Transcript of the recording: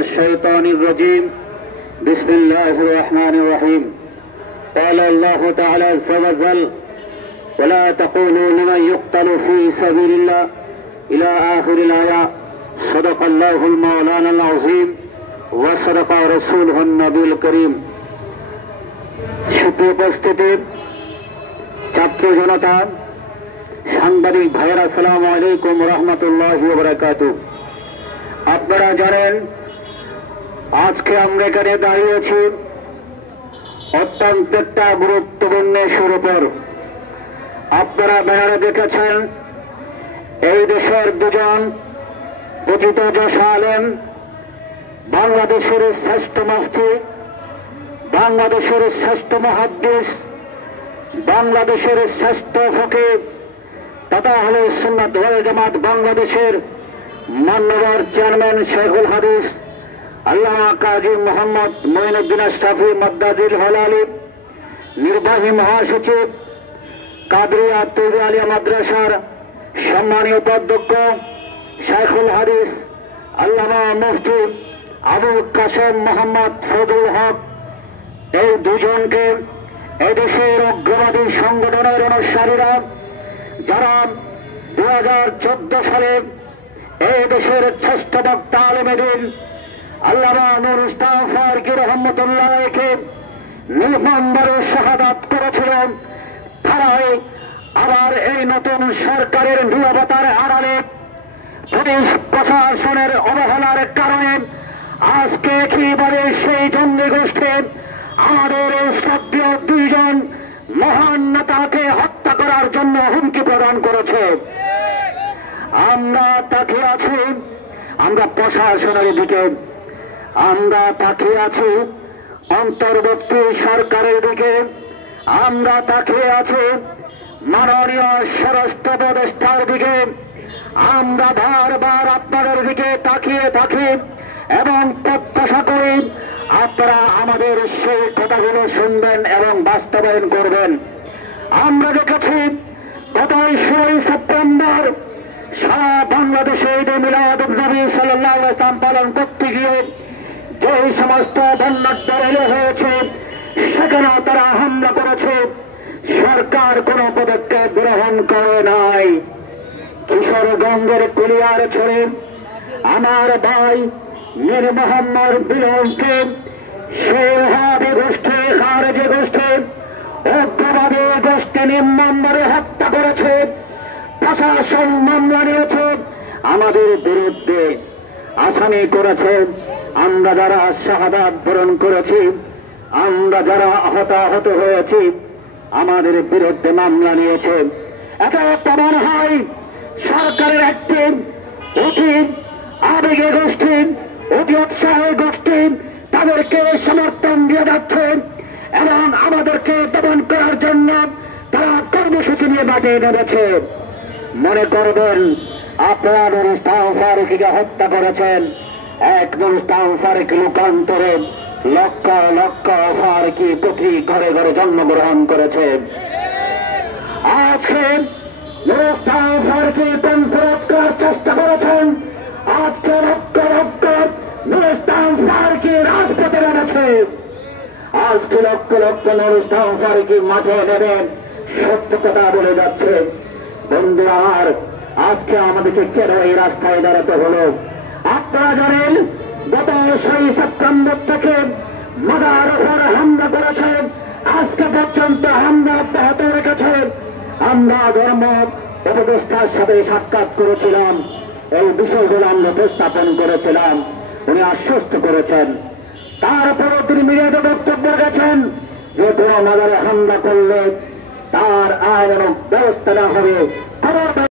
الشيطان الرجيم بسم الله الرحمن الرحيم قال الله تعالى عز وجل ولا تقولوا لمن يقتل في سبيل الله إلى آخر الآية صدق الله المولانا العظيم وصدق رسوله النبي الكريم সুপ্রিয় উপস্থিতি ছাত্র জনতা সাংবাদিক ভাইয়েরা আসসালামু আলাইকুম ওয়া রাহমাতুল্লাহি ওয়া বারাকাতুহু। আপনারা জানেন আজকে আমরা এখানে দাঁড়িয়েছি অত্যন্ত একটা গুরুত্বপূর্ণ ইস্যুর উপর। আপনারা ব্যানারে দেখেছেন এই দেশের দুজন প্রথিতযশ আলেম, বাংলাদেশের শ্রেষ্ঠ মুফতি, বাংলাদেশের শ্রেষ্ঠ মুহাদ্দিস, বাংলাদেশের শ্রেষ্ঠ ফকিহ তথা আহলে সুন্নাত ওয়াল জামাত বাংলাদেশের মাননীয় চেয়ারম্যান শেখুল হাদিস আল্লামা কাজী মোহাম্মদ মঈনুদ্দিন আশরাফী মাদ্দাজিল হলালি, নির্বাহী মহাসচিব কাদরিয়া তৈয়বা আলিয়া মাদ্রাসার সম্মানীয় উপাধ্যক্ষ শেখুল হাদিস আল্লামা মুফতি আবুল কাসেম মোহাম্মদ ফজলুল হক, এই দুজনকে এদেশের অগ্রবাদী সংগঠনের অনুসারীরা যারা 2014 সালে এই দেশের শ্রেষ্ঠ বক্তা আলেমে দ্বীন আল্লামা নুরুল ইসলাম ফারুকী রহমতুল্লাহকে নির্মমভাবে শাহাদাত করেছিলেন, তারাই আবার এই নতুন সরকারের নীরবতার আড়ালে পুলিশ প্রশাসনের অবহেলার কারণে আজকে একেবারে সেই জঙ্গি গোষ্ঠী আমাদের শ্রদ্ধেয় দুইজন মহান নেতাকে হত্যা করার জন্য হুমকি প্রদান করেছে। আমরা তাকিয়ে আছি, আমরা প্রশাসনের দিকে, আমরা তাকিয়ে আছি অন্তর্বর্তী সরকারের দিকে, আমরা তাকিয়ে আছি মাননীয় স্বরাষ্ট্র উপদেষ্টার দিকে। আমরা বারবার আপনাদের দিকে তাকিয়ে থাকি এবং প্রত্যাশা করি আপনারা আমাদের সেই কথাগুলো শুনবেন এবং বাস্তবায়ন করবেন। আমরা দেখেছি গত 16 সেপ্টেম্বর সারা বাংলাদেশে ঈদে মিলাদুন নবী সাল্লাল্লাহু আলাইহি ওয়াসাল্লাম পালন করতে গিয়ে যে সমস্ত বর্ণাঢ্য র্যালি হয়েছে সেখানে তারা হামলা করেছে, সরকার কোনো পদক্ষেপ গ্রহণ করে নাই। কিশোরগঞ্জের কুলিয়ার ছড়ে আমার ভাই মীর মোহাম্মদ বিলনকে সে ওহাবী গোষ্ঠী, খারেজি গোষ্ঠী, উগ্রবাদী গোষ্ঠী নির্মমভাবে হত্যা করেছে। প্রশাসন মামলা নিয়েছে, আমাদের বিরুদ্ধে আসামি করেছে। আমরা যারা শাহাদাত বরণ করেছি, আমরা যারা আহত হয়েছি, আমাদের বিরুদ্ধে মামলা নিয়েছে। এটা প্রমাণ হয় সরকারের একটি অতি আবেগী গোষ্ঠী, অতি উৎসাহী গোষ্ঠী তাদেরকে সমর্থন দিয়ে যাচ্ছে এবং আমাদেরকে দমন করার জন্য তারা কর্মসূচি নিয়ে মাঠে নেমেছে। মনে করবেন আপনারা নুরুল ইসলাম ফারুকীকে হত্যা করেছেন, এক নুরুল ইসলাম ফারুকী লোকান্তরে লক্ষ লক্ষ ফারুকী প্রতি ঘরে ঘরে জন্মগ্রহণ করেছে। আজকে নুরুল ইসলাম ফারুকী কণ্ঠরোধ করার চেষ্টা করেছেন, আজকে লক্ষ লক্ষ নুরুল ইসলাম ফারুকী রাজপথে নেমেছে। আজকে লক্ষ লক্ষ নুরুল ইসলাম ফারুকী মাঠে নেবেন, সত্য কথা বলে যাচ্ছে। বন্ধুরা আমার, আজকে আমাদেরকে কেন এই রাস্তায় দাঁড়াতে হলো? আপনারা জানেন গত 6 সেপ্টেম্বর থেকে মাদার উপর হামলা করেছে, আজকে পর্যন্ত হামলা অব্যাহত রেখেছে। আমরা ধর্ম উপদেষ্টার সাথে সাক্ষাৎ করেছিলাম, এই বিষয়গুলো আমরা উপস্থাপন করেছিলাম, উনি আশ্বস্ত করেছেন। তারপরে তিনি মিডিয়াতে বক্তব্য রেখেছেন যে কোনো মাদারে হামলা করলে তার আইনানুগ ব্যবস্থা না হবে।